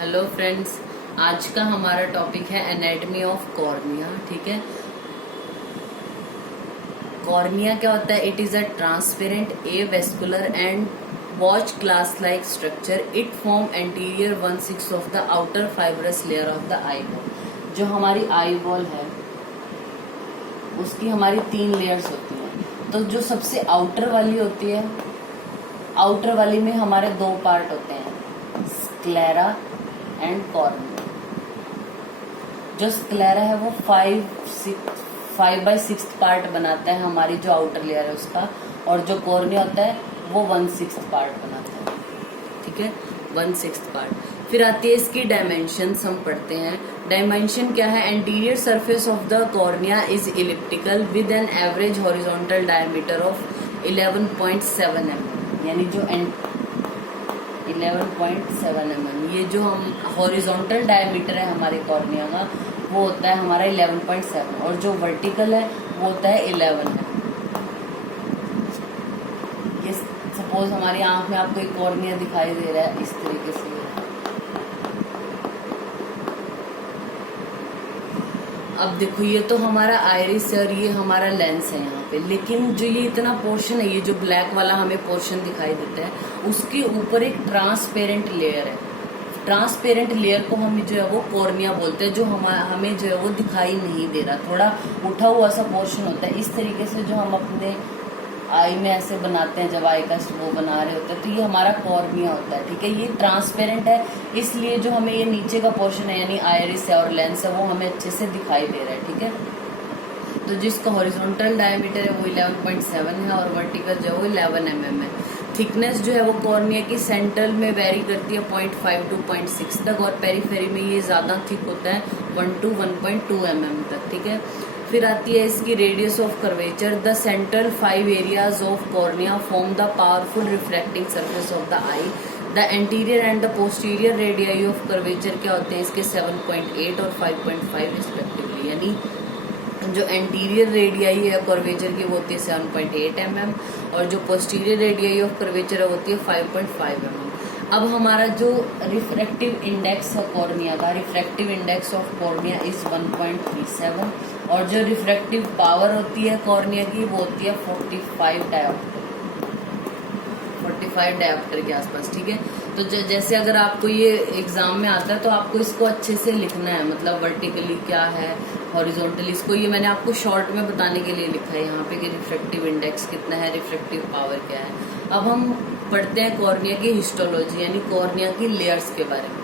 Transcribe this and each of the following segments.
Hello friends, आज का हमारा टॉपिक है एनाटॉमी ऑफ कॉर्निया। ठीक है, कॉर्निया क्या होता है? It is a transparent avascular and watch glass like structure. It form anterior 1/6 of the outer fibrous layer of the eye ball. जो हमारी आई बॉल है उसकी हमारी 3 लेयर्स होती हैं। तो जो सबसे आउटर वाली होती है, आउटर वाली में हमारे 2 पार्ट होते हैं, स्क्लेरा एंड कॉर्निया। जो स्क्लेरा है वो 5/6 पार्ट बनाता है हमारी जो आउटर लेयर है उसका, और जो कॉर्निया होता है वो 1/6 पार्ट बनाता है। ठीक है, 1/6 पार्ट। फिर आती है इसकी डायमेंशंस, हम पढ़ते हैं। डायमेंशन क्या है? Anterior surface of the cornea is elliptical with an average horizontal diameter of 11.7 mm। यानी जो 11.7 mm, ये जो हम हॉरिजॉन्टल डायमीटर है हमारे कॉर्निया का वो होता है हमारा 11.7, और जो वर्टिकल है वो होता है 11 है। ये सपोज हमारी आंख में आपको एक कॉर्निया दिखाई दे रहा है इस तरीके से। अब देखो, ये तो हमारा आइरिस है और ये हमारा लेंस है यहाँ पे, लेकिन जो ये इतना पोर्शन है, ये जो ब्लैक वाला हमें पोर्शन दिखाई देता है, उसके ऊपर एक ट्रांसपेरेंट लेयर है। ट्रांसपेरेंट लेयर को हम जो है वो कॉर्निया बोलते हैं। जो हमें जो है वो दिखाई नहीं दे रहा, थोड़ा उठा हुआ सा पोर्शन होता है इस तरीके से, जो हम अपने आई में ऐसे बनाते हैं जब आई का वो बना रहे होते हैं, तो ये हमारा कॉर्निया होता है। ठीक है, ये ट्रांसपेरेंट है, इसलिए जो हमें ये नीचे का पोर्शन है यानी आइरिस है और लेंस है वो हमें अच्छे से दिखाई दे रहा है। ठीक है, तो जिसका हॉरिजॉन्टल डायमीटर है वो 11.7 है और वर्टिकल जो है वो 11 mm है। थिकनेस जो है वो कॉर्निया की सेंट्रल में वेरी करती है 0.5 to 0.6 तक, और पेरीफेरी में ये ज्यादा थिक होता है 1 to 1.2 mm तक। ठीक है, फिर आती है इसकी radius of curvature. The central 5 areas of cornea form the powerful reflecting surface of the I. The anterior and the posterior radii of curvature क्या होते हैं इसके? 7.8 और 5.5 रिस्पेक्टिवली। यानी जो एंटीरियर रेडियाई है कर्वेचर की वो होती है 7.8 mm, और जो पोस्टीरियर रेडियाई ऑफ कर्वेचर होती है 5.5 mm। अब हमारा जो रिफ्रैक्टिव इंडेक्स है कॉर्निया का, refractive index of cornea is 1.37, और जो रिफ्रैक्टिव पावर होती है कॉर्निया की वो होती है 45 डायोप्टर के आसपास। ठीक है, तो जैसे अगर आपको ये एग्जाम में आता है तो आपको इसको अच्छे से लिखना है, मतलब वर्टिकली क्या है, हॉरिजॉन्टली। इसको ये मैंने आपको शॉर्ट में बताने के लिए लिखा है यहाँ पे कि रिफ्रैक्टिव इंडेक्स कितना है, रिफ्रैक्टिव पावर क्या है। अब हम पढ़ते हैं कॉर्निया की हिस्टोलॉजी, यानी कॉर्निया की लेयर्स के बारे में।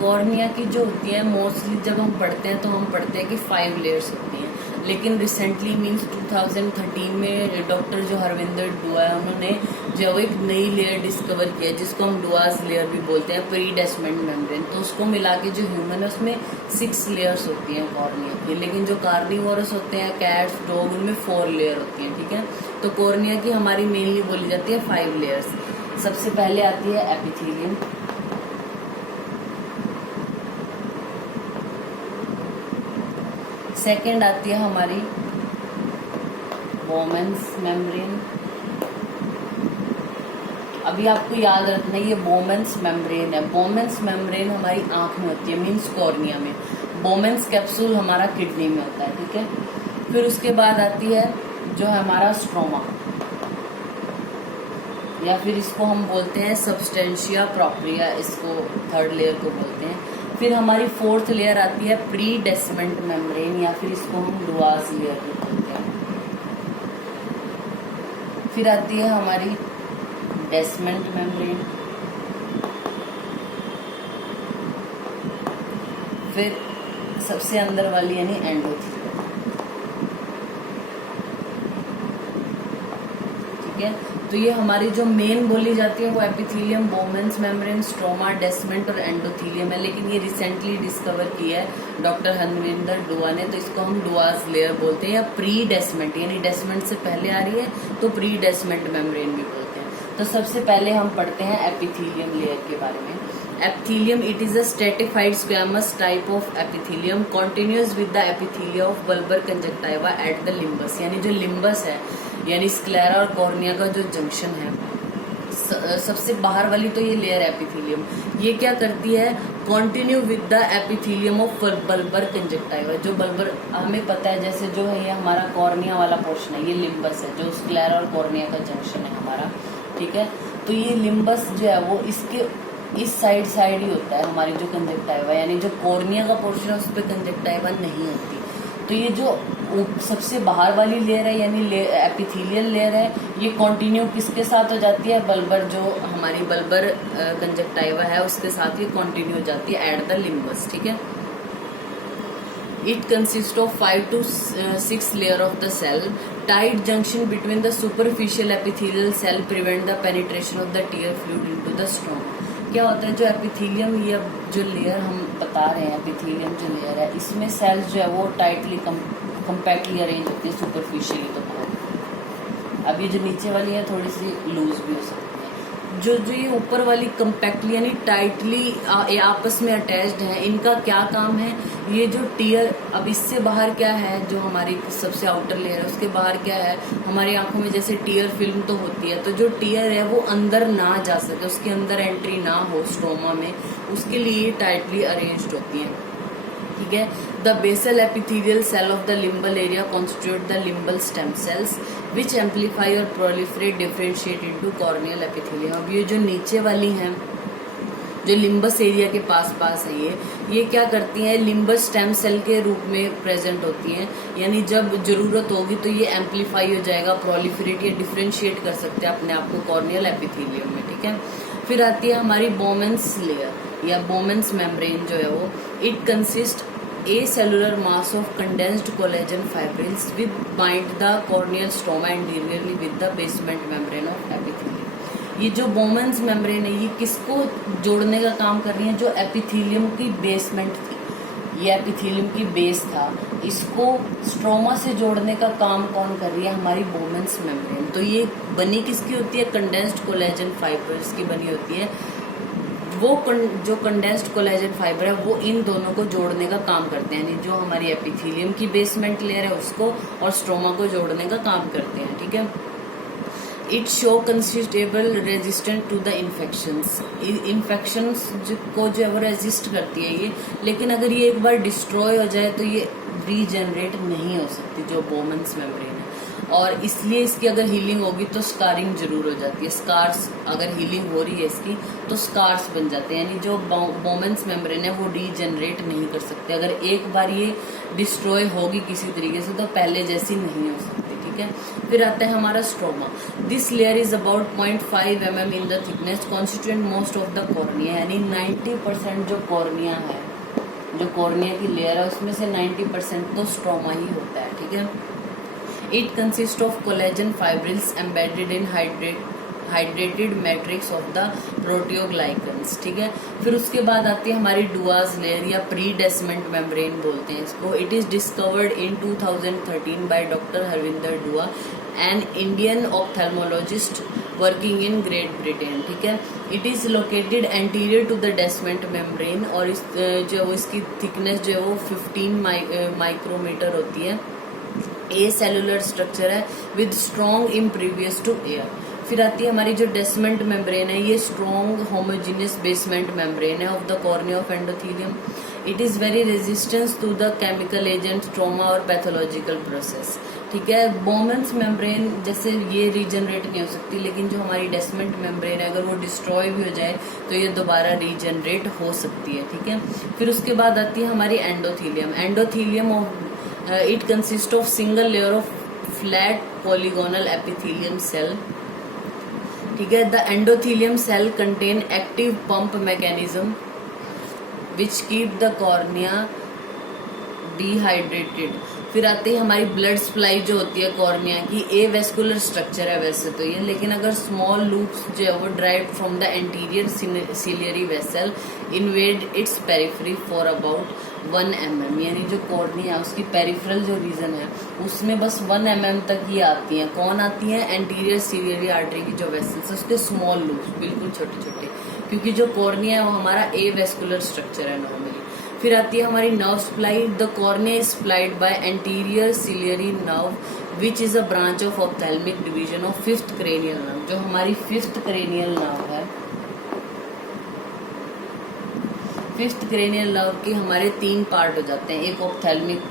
कॉर्निया की जो होती है मोस्टली जब हम पढ़ते हैं तो हम पढ़ते हैं कि 5 लेयर्स होती हैं, लेकिन रिसेंटली मींस 2013 में डॉक्टर जो हरविंदर डुआ है उन्होंने जो एक नई लेयर डिस्कवर किया जिसको हम डुआज लेयर भी बोलते हैं, प्रीडेस्मेंट मेम्ब्रेन। तो उसको मिला के जो ह्यूमन है उसमें 6 लेयर्स होती हैं कॉर्निया की, लेकिन जो कार्निवोरस होते हैं, कैट्स, डॉग, उनमें 4 लेयर होती हैं। ठीक है, तो कॉर्निया की हमारी मेनली बोली जाती है 5 लेयर्स। सबसे पहले आती है एपिथेलियम। सेकेंड आती है हमारी बोमेन्स मेम्ब्रेन। अभी आपको याद रखना ये बोमेन्स मेम्ब्रेन है। बोमेन्स मेम्ब्रेन हमारी आंख में होती है, मीन्स कॉर्निया में। बोमेन्स कैप्सूल हमारा किडनी में होता है। ठीक है, फिर उसके बाद आती है जो है हमारा स्ट्रोमा, या फिर इसको हम बोलते हैं सब्सटेंशिया प्रोप्रिया, इसको 3rd लेयर को बोलते हैं। फिर हमारी 4th लेयर आती है प्रीडेस्मेंट मेम्ब्रेन, या फिर इसको हम डुआज लेयर भी बोलते हैं। फिर आती है हमारी डेस्मेंट मेम्ब्रेन। फिर सबसे अंदर वाली यानी एंडोथेलियम। ठीक है, तो ये हमारी जो मेन बोली जाती है वो एपिथेलियम, बोमेन्स मेम्ब्रेन, स्ट्रोमा, डेस्मेंट और एंडोथेलियम है, लेकिन ये रिसेंटली डिस्कवर किया है डॉक्टर हरविंदर डुआ ने, तो इसको हम डुआज लेयर बोलते हैं, या प्री डेस्मेंट, यानी डेस्मेंट से पहले आ रही है तो प्री डेस्मेंट मेम्ब्रेन भी बोलते हैं। तो सबसे पहले हम पढ़ते हैं एपिथेलियम लेयर के बारे में। Epithelium, it is a stratified squamous type of epithelium continuous with the epithelia of bulbar conjunctiva at the limbus। यानी जो लिम्बस है यानी स्क्लेरा और कॉर्निया का जो जंक्शन है, सबसे बाहर वाली तो ये लेयर एपिथेलियम, ये क्या करती है, continue with the epithelium of bulbar conjunctiva. जो बल्बर हमें पता है, जैसे जो है ये हमारा कॉर्निया वाला पोर्शन है, ये लिम्बस है जो स्क्लेरा और कॉर्निया का जंक्शन है हमारा, ठीक है। तो ये लिम्बस जो है वो इसके इस साइड ही होता है हमारी जो कंजक्टाइवा, यानी जो कॉर्निया का पोर्शन है उस पर कंजक्टाइवा नहीं होती। तो ये जो सबसे बाहर वाली लेयर है यानी एपिथेलियल लेयर है, ये कंटिन्यू किसके साथ हो जाती है, बल्बर, जो हमारी बल्बर कंजक्टाइवा है उसके साथ ये कंटिन्यू हो जाती है एट द लिम्बस, ठीक है। It consists of 5 to 6 layer of the cell. Tight junction between the superficial epithelial cell prevent the penetration of the tear fluid into the stroma. क्या होता है, जो एपिथेलियम, ये जो लेयर हम बता रहे हैं, एपिथेलियम जो लेयर है, इसमें सेल्स जो है वो टाइटली कम्पैक्टली अरेंज होती है सुपरफिशियली। तो अब ये जो नीचे वाली है थोड़ी सी लूज भी हो सकती है। जो ये ऊपर वाली कम्पैक्टली यानी टाइटली आपस में अटैच्ड है, इनका क्या काम है, ये जो टीयर, अब इससे बाहर क्या है, जो हमारी सबसे आउटर लेयर है उसके बाहर क्या है, हमारी आंखों में जैसे टीयर फिल्म तो होती है, तो जो टीयर है वो अंदर ना जा सके, उसके अंदर एंट्री ना हो स्ट्रोमा में, उसके लिए टाइटली अरेंज्ड होती है, ठीक है। The basal epithelial cell of the limbal area constitute the limbal stem cells which amplify और proliferate differentiate into corneal epithelium. अब ये जो नीचे वाली हैं, जो लिम्बस एरिया के पास है, ये क्या करती हैं, लिम्बस स्टेम सेल के रूप में प्रेजेंट होती हैं, यानी जब जरूरत होगी तो ये एम्पलीफाई हो जाएगा, प्रोलिफरेट या डिफरेंशिएट कर सकते हैं अपने आप को कॉर्नियल एपिथेलियम में, ठीक है। फिर आती है हमारी बोमेंस लेयर या बोमेंस मेम्ब्रेन जो है वो, it consist A cellular mass of condensed collagen fibrils with bind the corneal stroma anteriorly with the basement membrane of epithelium. ये जो बोमेंस मेम्ब्रेन है ये किसको जोड़ने का काम कर रही है, जो एपिथेलियम की बेसमेंट थी, ये एपिथेलियम की बेस था, इसको स्ट्रोमा से जोड़ने का काम कौन कर रही है, हमारी बोमेंस मेम्ब्रेन। तो ये बनी किसकी होती है, कंडेंस्ड कोलेजन फाइब्रिल्स की बनी होती है। वो जो कंडेंस्ड कोलेजन फाइबर है वो इन दोनों को जोड़ने का काम करते हैं, यानी जो हमारी एपिथेलियम की बेसमेंट लेयर है उसको और स्ट्रोमा को जोड़ने का काम करते हैं, ठीक है। It show considerable resistant to the infections, infections को जो है वो रेजिस्ट करती है ये, लेकिन अगर ये एक बार डिस्ट्रॉय हो जाए तो ये रीजनरेट नहीं हो सकती, जो बोमेंस मेम्ब्रेन है, और इसलिए इसकी अगर हीलिंग होगी तो स्कारिंग जरूर हो जाती है। स्कार्स, अगर हीलिंग हो रही है इसकी तो स्कार्स बन जाते हैं, यानी जो बोमेंस मेम्ब्रेन है वो रीजनरेट नहीं कर सकते। अगर एक बार ये डिस्ट्रॉय होगी किसी तरीके से तो पहले जैसी नहीं हो सकती, ठीक है। फिर आता है हमारा stroma. This layer is about 0.5 mm in the thickness, constituent most of the cornea, यानी 90% जो कॉर्निया है, जो कॉर्निया की लेयर है उसमें से 90% तो स्ट्रोमा ही होता है, ठीक है। It consists of collagen fibrils embedded in hydrated matrix of the proteoglycans, ठीक है। फिर उसके बाद आती है हमारी डुआज लेयर या प्रीडेसमेंट मेम्ब्रेन बोलते हैं इसको। It is discovered in 2013 by doctor Harvinder Dua, an Indian ophthalmologist working in Great Britain, ठीक है। It is located anterior to the Descemet membrane, और जो इसकी थिकनेस जो है वो 15 माइक्रोमीटर होती है। ए सेलुलर स्ट्रक्चर है with strong impervious to air. फिर आती है हमारी जो डेसमेंट मेम्ब्रेन है, ये स्ट्रॉन्ग होमोजीनियस बेसमेंट मेम्ब्रेन है of the cornea of endothelium. It is very resistance to the chemical agent, trauma और पैथोलॉजिकल प्रोसेस, ठीक है। बोमेंस मेम्ब्रेन जैसे ये रीजनरेट नहीं हो सकती, लेकिन जो हमारी डेसमेंट मेम्ब्रेन है अगर वो डिस्ट्रॉय भी हो जाए तो ये दोबारा रीजनरेट हो सकती है, ठीक है। फिर उसके बाद आती है हमारी endothelium. Endothelium of it consists of single layer of flat polygonal epithelium cell, ठीक है। The endothelium cell contain active pump mechanism which keep the cornea dehydrated। फिर आती है हमारी ब्लड सप्लाई जो होती है कॉर्निया की, ए वेस्कुलर स्ट्रक्चर है वैसे तो ये, लेकिन अगर स्मॉल लूप्स जो है वो derived from the anterior ciliary vessel invade it's periphery for about 1 mm, यानी जो कॉर्निया है उसकी पेरिफेरल जो रीजन है उसमें बस 1 mm तक ही आती हैं। कौन आती हैं, एंटीरियर सिलियरी आर्टरी की जो वेसल्स है उसके स्मॉल लूप्स बिल्कुल छोटे छोटे, क्योंकि जो कॉर्निया है वो हमारा ए वेस्कुलर स्ट्रक्चर है नॉर्मली। फिर आती है हमारी nerve supply. The cornea is supplied by anterior ciliary nerve which is a branch of ophthalmic division of 5th cranial nerve। जो हमारी 5th क्रेनियल नर्व है, 5th क्रेनियल नर्व के हमारे 3 पार्ट हो जाते हैं। एक ऑप्थेल्मिक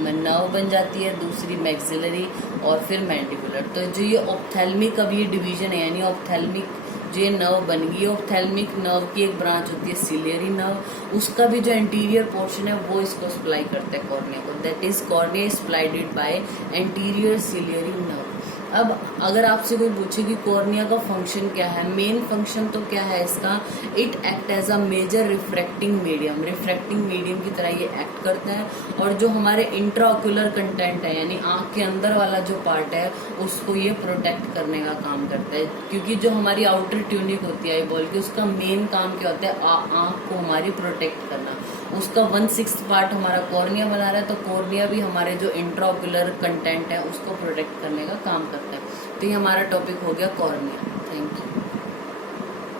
नर्व बन जाती है, दूसरी मैक्सिलरी और फिर मैंडिबुलर। तो जो ये ऑप्थेल्मिक अब ये डिवीजन है, यानी ऑप्थेल्मिक जो ये नर्व बन गई, ऑप्थेल्मिक नर्व की एक ब्रांच होती है सिलियरी नर्व, उसका भी जो एंटीरियर पोर्शन है वो इसको सप्लाई करता है कॉर्निया को, that is cornea supplied by anterior ciliary nerve. अब अगर आपसे कोई पूछे कि कॉर्निया का फंक्शन क्या है, मेन फंक्शन तो क्या है इसका, it act as a major refracting medium की तरह ये एक्ट करता है। और जो हमारे इंट्राओक्यूलर कंटेंट है, यानी आंख के अंदर वाला जो पार्ट है, उसको ये प्रोटेक्ट करने का काम करता है। क्योंकि जो हमारी आउटर ट्यूनिक होती है आईबॉल की, उसका मेन काम क्या होता है, आंख को हमारी प्रोटेक्ट करना। उसका 1/6 पार्ट हमारा कॉर्निया बना रहा है, तो कॉर्निया भी हमारे जो इंट्राओक्यूलर कंटेंट है उसको प्रोटेक्ट करने का काम करता है। तो ये हमारा टॉपिक हो गया कॉर्निया। Thank you.